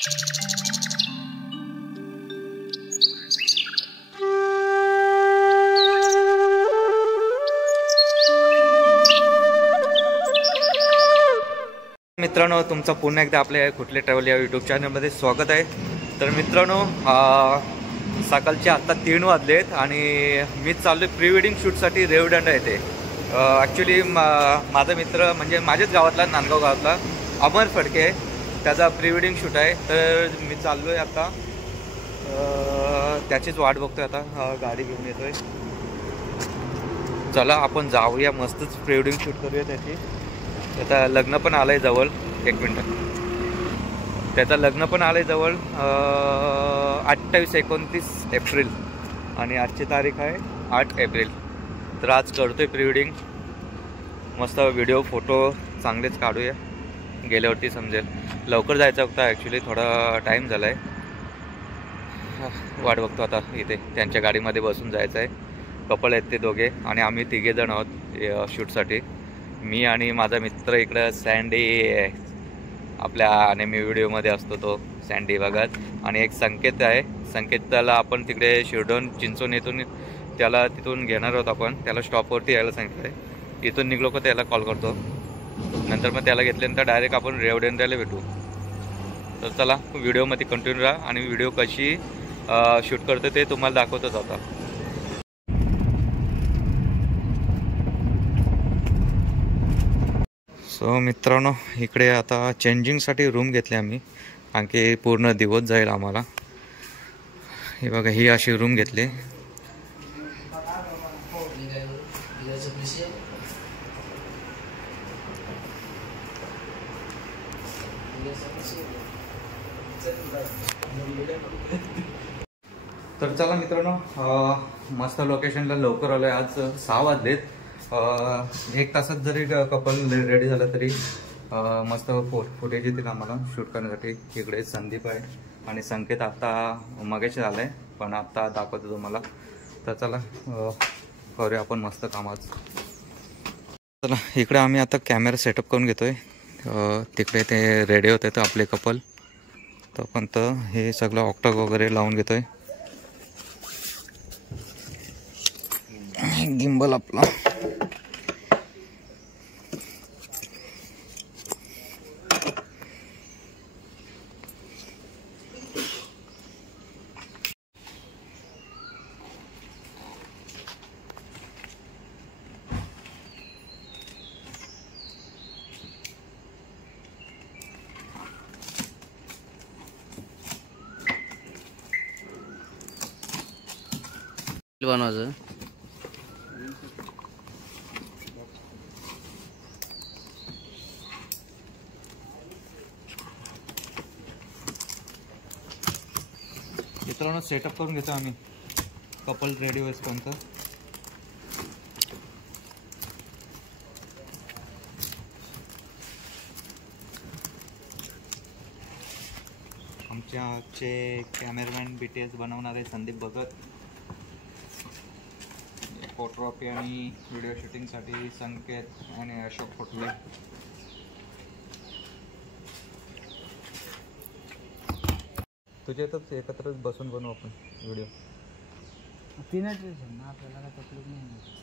मित्रांनो, तुमचं पुन्हा एकदा आपल्या कुठले ट्रॅव्हल या यूट्यूब चॅनलमध्ये स्वागत आहे. तर मित्रांनो, सकाळचे आत्ता 3 वाजलेत आणि मी चाललो आहे प्री वेडिंग शूटसाठी रेवदंडा येथे. ॲक्च्युली माझा मित्र म्हणजे माझ्याच गावातला, नांदगाव गावातला अमर फडके, त्याचा प्री वेडिंग शूट आहे. तर मी चाललो आहे आता, त्याचीच वाट बघतोय. आता गाडी घेऊन येतोय. चला आपण जाऊया, मस्तच प्री वेडिंग शूट करूया त्याची. त्याचा लग्न पण आलं आहे जवळ. एक मिनटं, त्याचं लग्न पण आलं आहे जवळ 28-29 एप्रिल आणि आजची तारीख आहे 8 एप्रिल. तर आज करतोय प्री वेडिंग. मस्त व्हिडिओ फोटो चांगलेच काढूया, गेल्यावरती समजेल. लवकर जायचं होतं ॲक्च्युली, थोडा टाईम झाला आहे. वाट बघतो आता इथे. त्यांच्या गाडीमध्ये बसून जायचं आहे. कपल आहेत ते दोघे आणि आम्ही तिघेजण आहोत शूटसाठी. मी आणि माझा मित्र इकडं सँडी, आपल्या नेहमी व्हिडिओमध्ये असतो तो सँडी बघत. आणि एक संकेत आहे. संकेताला आपण तिकडे शिरडोन चिंचोन येथून त्याला तिथून घेणार आहोत आपण. त्याला स्टॉपवरती यायला सांगितलं आहे. इथून निघलो का त्याला कॉल करतो. नंतर मग त्याला घेतल्यानंतर डायरेक्ट आपण रेवदंड्याला भेटू. तर चला व्हिडिओमध्ये कंटिन्यू राहा आणि व्हिडिओ कशी शूट करतो ते तुम्हाला दाखवतच आता. सो मित्रांनो, इकडे आता चेंजिंगसाठी रूम घेतली आम्ही, आणखी पूर्ण दिवस जाईल आम्हाला. हे बघा, ही अशी रूम घेतली. तर चला मित्रांनो, मस्त लोकेशनला लवकर आलो आहे. आज 6 वाजलेत. 1 तासात जरी कपल रेडी झालं तरी मस्त फुटेज येतील आम्हाला शूट करण्यासाठी. इकडे संदीप आहे आणि संकेत आता मगाशी आलाय, पण आता दाखवतो तुम्हाला. तर चला करूया आपण मस्त कामाच. चला इकडे आम्ही आता कॅमेरा सेटअप करून घेतोय. तिकडे ते रेडी होते तर आपले कपल, तोपर्यंत हे सगळं ऑक्टॉक वगैरे लावून घेतोय. गिम्बल आपला बनवायचं. मित्रांनो, सेटअप करून घेतो आम्ही कपल रेडी होईपर्यंत. आमचे कॅमेरामॅन BTS बनवणारे संदीप भगत, फोटोग्राफी आणि व्हिडिओ शूटिंगसाठी संकेत आणि अशोक फोटले. तुझ्या इथंच एकत्रच बसून बनवू आपण व्हिडिओ. 3 ड्रेस आहे ना, आपल्याला काय तकलीफ नाही.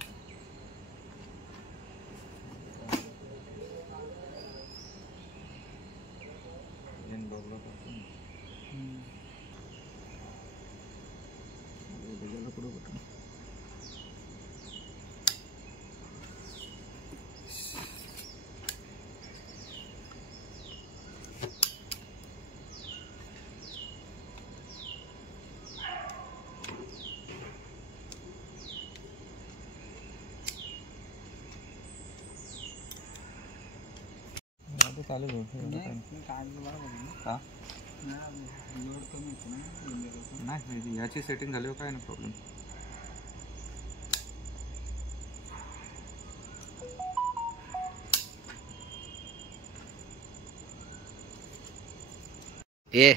चालू नाही, याची सेटिंग झाली काय ना प्रॉब्लेम. ए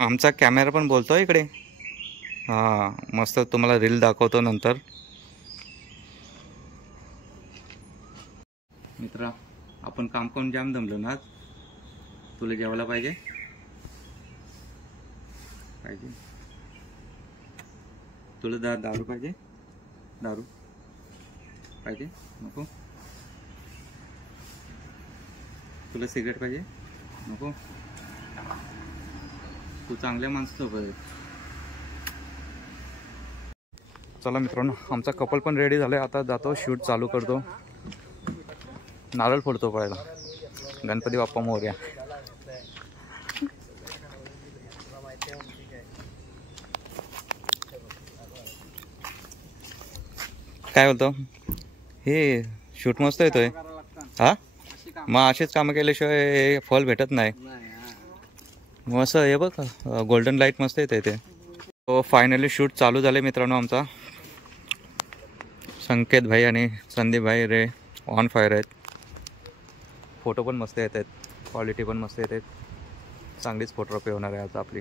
आमचा कॅमेरा पण बोलतोय इकडे. हां मस्त तुम्हाला रील दाखवतो नंतर. मित्रा आपण काम करून जाम दमलो ना आज. तुला जेवायला पाहिजे पाहिजे तुला दारू पाहिजे दारू पाहिजे नको तुला सिगरेट पाहिजे नको तू चांगल्या माणसासोबत आहे. चला मित्रांनो आमचा कपल पण रेडी झालाय. आता जातो शूट चालू करतो. नारळ फोडतो पहिला. गणपती बाप्पा मोरया. काय बोलतो हे शूट मस्त येतोय. हा मग असेच कामं केल्याशिवाय फल भेटत नाही. मस्त हे बघ गोल्डन लाईट मस्त येते ते. तो फायनली शूट चालू झाले मित्रांनो आमचा. संकेत भाई आणि संदीप भाई रे ऑन फायर आहेत. फोटो पण मस्त येत आहेत. क्वालिटी पण मस्त येते. चांगलीच फोटोग्राफी होणार आहे आज आपली.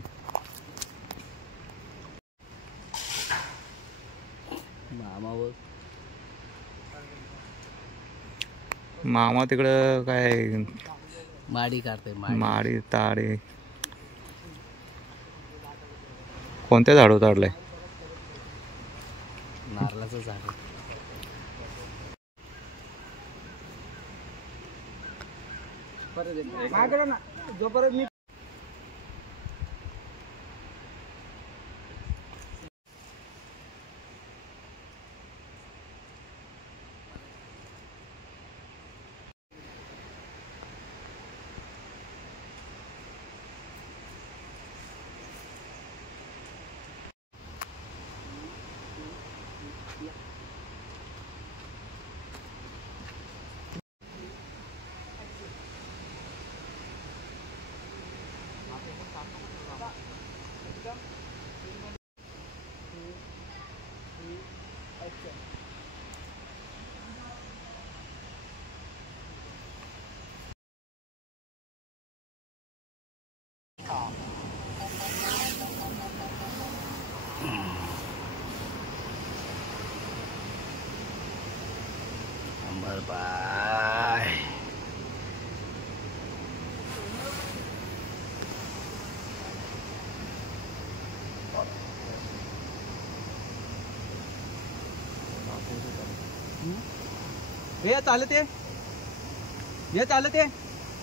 मामा तिकडं काय माडी काढते माडी ताडे. कोणत्या झाडू ताडलंय. नारळाचं झाड. जोपर्यंत मी बाय. हे चालत आहे. हे चालत आहे.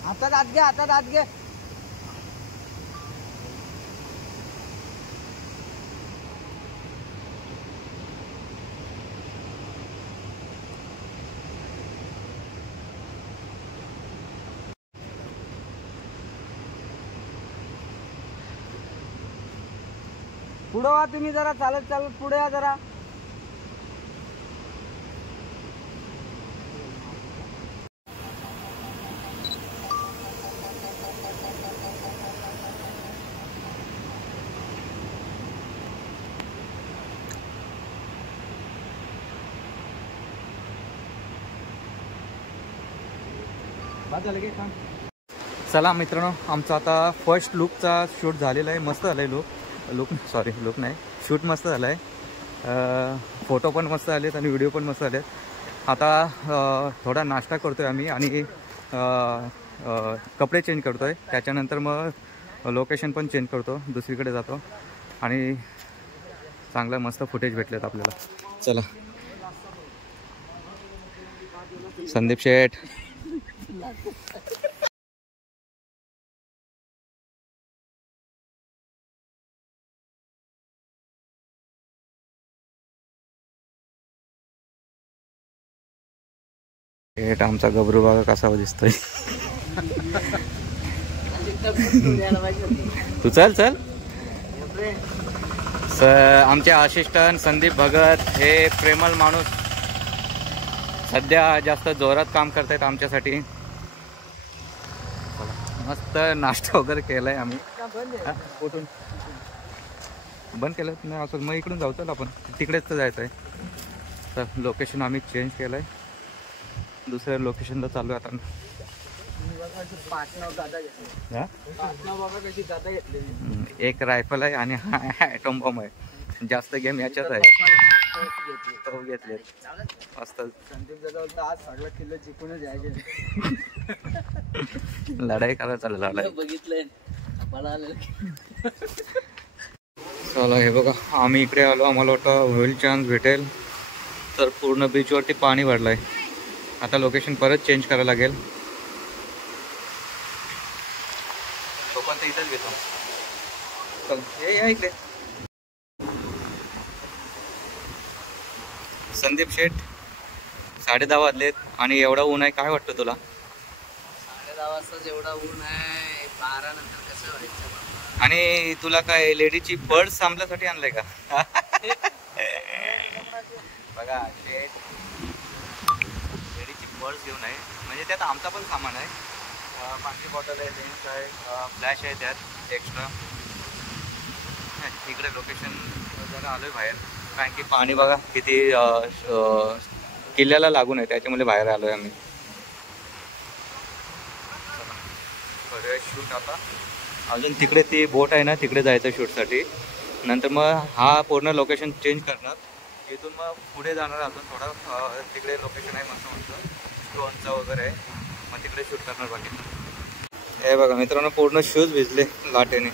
हातात आत घे. हातात आत घे. पुढं वा तुम्ही जरा. चालत चालत पुढे या जरा. चला मित्रांनो आमचा आता फर्स्ट लुकचा शूट झालेला आहे. मस्त झालं आहे लुक नाही शूट मस्त झालं आहे. फोटो पण मस्त आलेत आणि व्हिडिओ पण मस्त आलेत. आता थोडा नाश्ता करतो आहे आम्ही आणि कपडे चेंज करतो आहे. त्याच्यानंतर मग लोकेशन पण चेंज करतो. दुसरीकडे जातो आणि चांगलं मस्त फुटेज भेटलेत आपल्याला. चला संदीप शेठ. शेठ आमचा गबरू बागा कसा दिसतोय. तू चल चल. आमचे असिस्टंट संदीप भगत हे प्रेमल माणूस सध्या जास्त जोरात काम करतायत आमच्यासाठी. मस्त नाश्ता वगैरे केलाय आम्ही. कुठून बंद केलं नाही असं मग इकडून जाऊ. चल आपण तिकडेच तर जायचं आहे. तर लोकेशन आम्ही चेंज केलं आहे. दुसऱ्या लोकेशनला चालू आहे आता. एक रायफल आहे आणि हा ॲटॉम बॉम्ब आहे. जास्त गेम याच्यात आहे. तो घेतले मस्त. संदीप दादा आज सगळं किल्लो जिंकूनच यायचे. लढाई करा चालला बघितलंय. चला हे बघा आम्ही इकडे आलो. आम्हाला वाटतं होईल चान्स भेटेल. तर पूर्ण बीचवरती पाणी वाढलंय. आता लोकेशन परत चेंज करायला लागेल. तो पण ते इथंच घेतो. चल ये या इकडे. संदीप शेठ 10:30 वाजलेत आणि एवढा ऊन आहे. काय वाटतं तुला? 10:30 वाजता जेवढा ऊन आहे 12 नंतर कसं व्हायचं? आणि तुला काय लेडीची पर्स सांभाळण्यासाठी आणलंय का? बघा शेठ लेडीची पर्स घेऊन आहे. म्हणजे त्यात आमचा पण सामान आहे. पाण्याची बॉटल आहे, लेन्स आहे, फ्लॅश आहे त्यात एक्स्ट्रा. इकडे लोकेशन जरा आलोय बाहेर कारण की पाणी बघा किती किल्ल्याला लागून आहे. त्याच्यामुळे बाहेर आलोय आम्ही. शूट आता अजून तिकडे ती बोट आहे ना तिकडे जायचं शूटसाठी. नंतर मग हा पूर्ण लोकेशन चेंज करणार. इथून मग पुढे जाणार अजून थोडा. तिकडे लोकेशन आहे मस्त स्टोनचं वगैरे आहे. मग तिकडे शूट करणार बाकी. हे बघा मित्रांनो पूर्ण शूज भिजले लाटेने.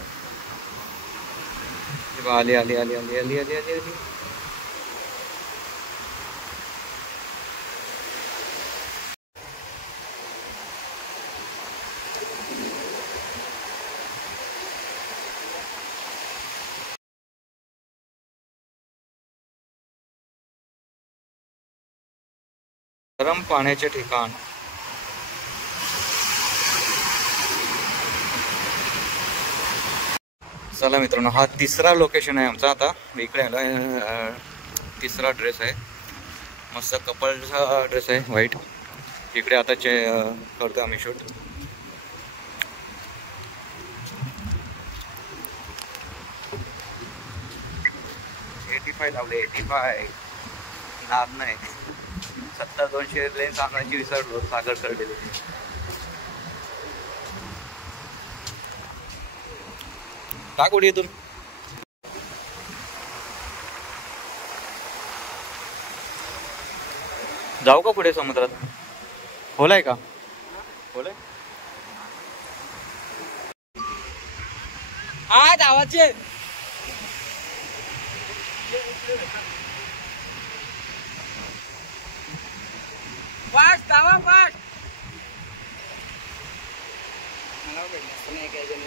आली आली आली आली आली आली आली आली. गरम पाण्याचे ठिकाण. चला मित्रांनो हा तिसरा लोकेशन आहे आमचा. आता इकडे आला. तिसरा ड्रेस आहे. मस्त कपलचा ड्रेस आहे व्हाईट. इकडे आता करतो आम्ही शूट. $85 लावले. 85 नाद नाही. 70-200 लेन्स आणायची विसरलो. सागर करलेली. टाक उडी इथून. जाऊ का पुढे समुद्रात? खोलाय का? खोलाय हा धावाचे. फास्ट धावा फास्ट. मला भेटलं नाही काय जण.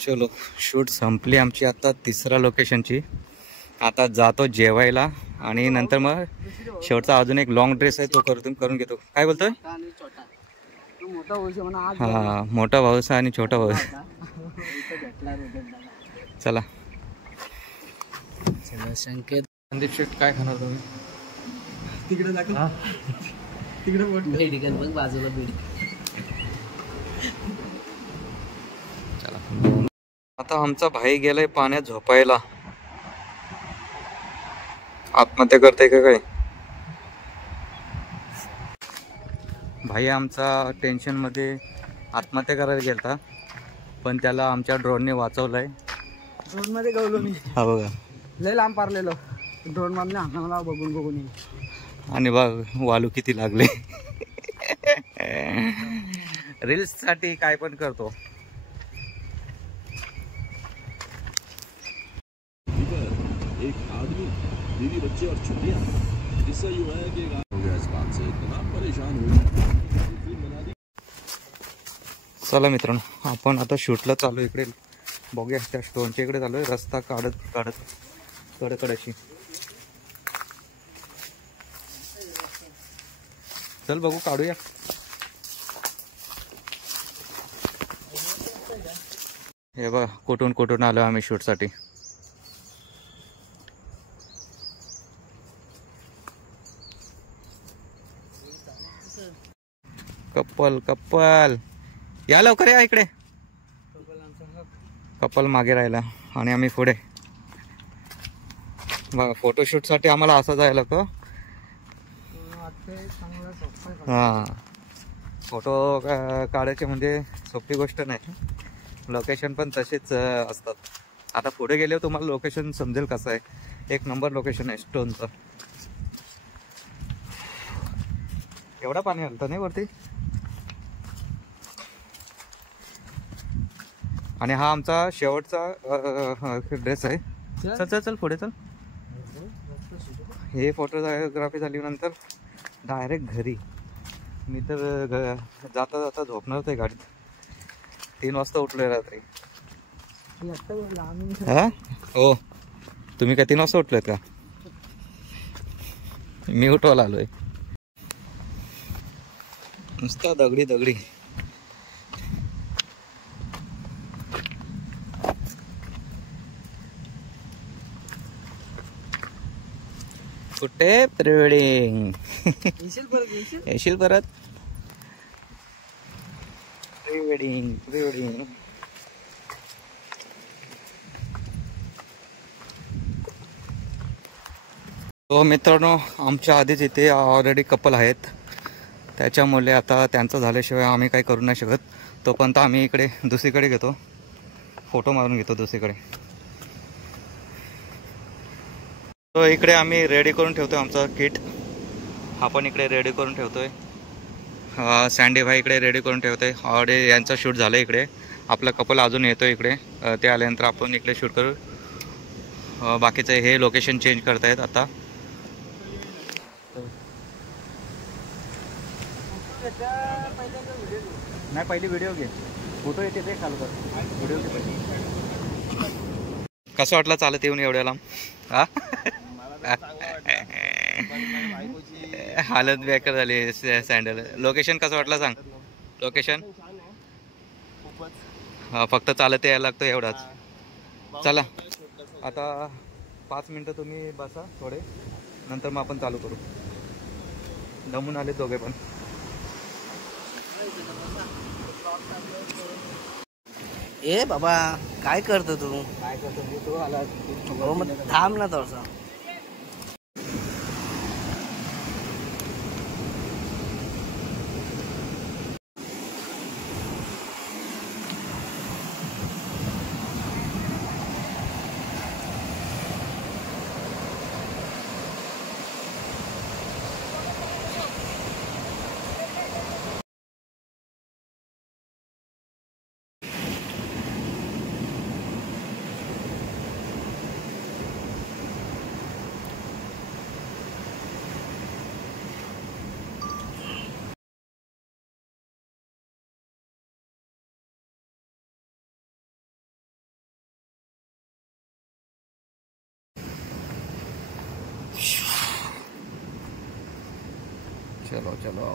चलो शूट संपली आमची आता तिसऱ्या लोकेशनची. आता जातो जेवायला आणि नंतर मग शेवटचा अजून एक लॉंग ड्रेस आहे तो करून घेतो. काय बोलतोय? हा मोठा भाऊसा आणि छोटा भाऊ. चला संकेत. संदीप शेट काय खाणार तुम्ही? तिकडे दाखव. तिकडे बघ बाजूला बीड. चला आता आमचा भाई गेलाय पाण्यात झोपायला. आत्महत्या करताय का काय? भाई आमचा टेन्शन मध्ये आत्महत्या करायला गेलता पण त्याला आमच्या ड्रोनने वाचवलंय. ड्रोन मध्ये गवलो मी. हा बघा लय लांब पारलेलो ड्रोन मारले आम्हाला बघून. आणि बघ वालू किती लागले. रील्स साठी काय पण करतो. एक आदमी, बीवी, बच्चे और छुट्टियां, इससे यूं है कि चला मित्रांनो, आपण आता शूटला चालू इकडे बघूया. त्या स्टोनच्या इकडे चालू आहे, रस्ता काढत कडकड अशी. चल बघू, काढूया. हे बघ कुठून आलो आम्ही शूटसाठी. कप्पल या लवकर, या इकडे. कपल मागे राहिला आणि आम्ही पुढे. बघा फोटोशूटसाठी आम्हाला असं जायला का. हां, फोटो काढायचे म्हणजे सोपी गोष्ट नाही. लोकेशन पण तसेच असतात. आता पुढे गेल्यावर तुम्हाला लोकेशन समजेल कसं आहे. एक नंबर लोकेशन आहे स्टोनचं. एवढा पाणी आलं नाही वरती. आणि हा आमचा शेवटचा ड्रेस आहे. चल पुढे चल. हे फोटोग्राफी झाल्यानंतर डायरेक्ट घरी. मी तर जाता झोपणारच आहे गाडीत. 3 वाजता उठलोय रात्री. हा हो, तुम्ही काय 3 वाजता उठलोय का? मी उठवायला आलोय. नुसता दगडी. कुठे प्रिवेडिंग येशील परत. प्रिवेडिंग. तो मित्रांनो, आमच्या आधीच इथे ऑलरेडी कपल आहेत. त्याच्यामुळे आता त्यांचं झाल्याशिवाय आम्ही काही करू नाही शकत. तोपर्यंत आम्ही इकडे दुसरीकडे घेतो, फोटो मारून घेतो दुसरीकडे. तो इकडे आम्ही रेडी करून ठेवतोय आमचं किट. आपण इकडे रेडी करून ठेवतोय. सँडी भाई इकडे रेडी करून ठेवतोय. ऑलरेडी यांचं शूट झालं इकडे. आपला कपल अजून येतो इकडे. ते आल्यानंतर आपण इकडे शूट करू. बाकीचं हे लोकेशन चेंज करतायत आता. नाही, पहिली व्हिडिओ घे. फोटो येते ते खाल कर. व्हिडिओ घे पहिली. कसं वाटलं चालत येऊन एवढ्या लांब? हा, हालत बेकार झाली सँडल. लोकेशन कसं वाटलं सांग. लोकेशन फक्त चालत यायला लागतं एवढाच. चला आता 5 मिनटं तुम्ही बसा थोडे, नंतर मग आपण चालू करू. दमून आले दोघे पण. ए बाबा, काय करतो तू? तू आला. हो मग थांब ना थोडसा. चलो.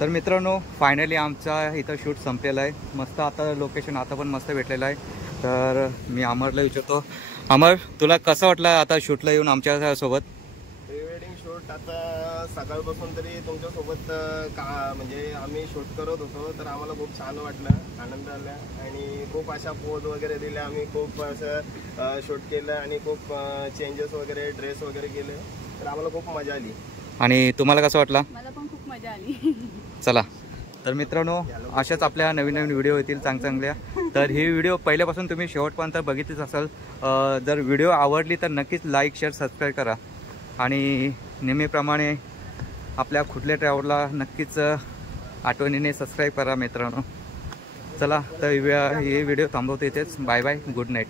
तर मित्रांनो, फायनली आमचा इथं शूट संपलेला आहे. मस्त आता लोकेशन आता पण मस्त भेटलेलं आहे. तर मी अमरला विचारतो. अमर, तुला कसं वाटलं आता शूटला येऊन आमच्या सोबत? प्री वेडिंग शूट आता सकाळपासून तरी तुमच्यासोबत म्हणजे आम्ही शूट करत होतो, तर आम्हाला खूप छान वाटलं, आनंद आला. आणि खूप अशा पोज वगैरे दिल्या आम्ही. खूप असं शूट केलं आणि खूप चेंजेस वगैरे, ड्रेस वगैरे केले. तर आम्हाला खूप मजा आली. आणि तुम्हाला कसं वाटलं? मला पण खूप मजा आली. चला, तर मित्रांनो, अशाच आपल्या नवीन विडिओ येतील चांगल्या. तर ही व्हिडिओ पहिल्यापासून तुम्ही शेवटपर्यंत बघितलीच असाल. जर व्हिडिओ आवडली तर नक्कीच लाईक, शेअर, सबस्क्राईब करा. आणि नेहमीप्रमाणे आपल्या खुटले ट्रॅव्हलला नक्कीच आठवणीने सबस्क्राईब करा मित्रांनो. चला तर हे व्हिडिओ थांबवतो इथेच. Bye bye, good night.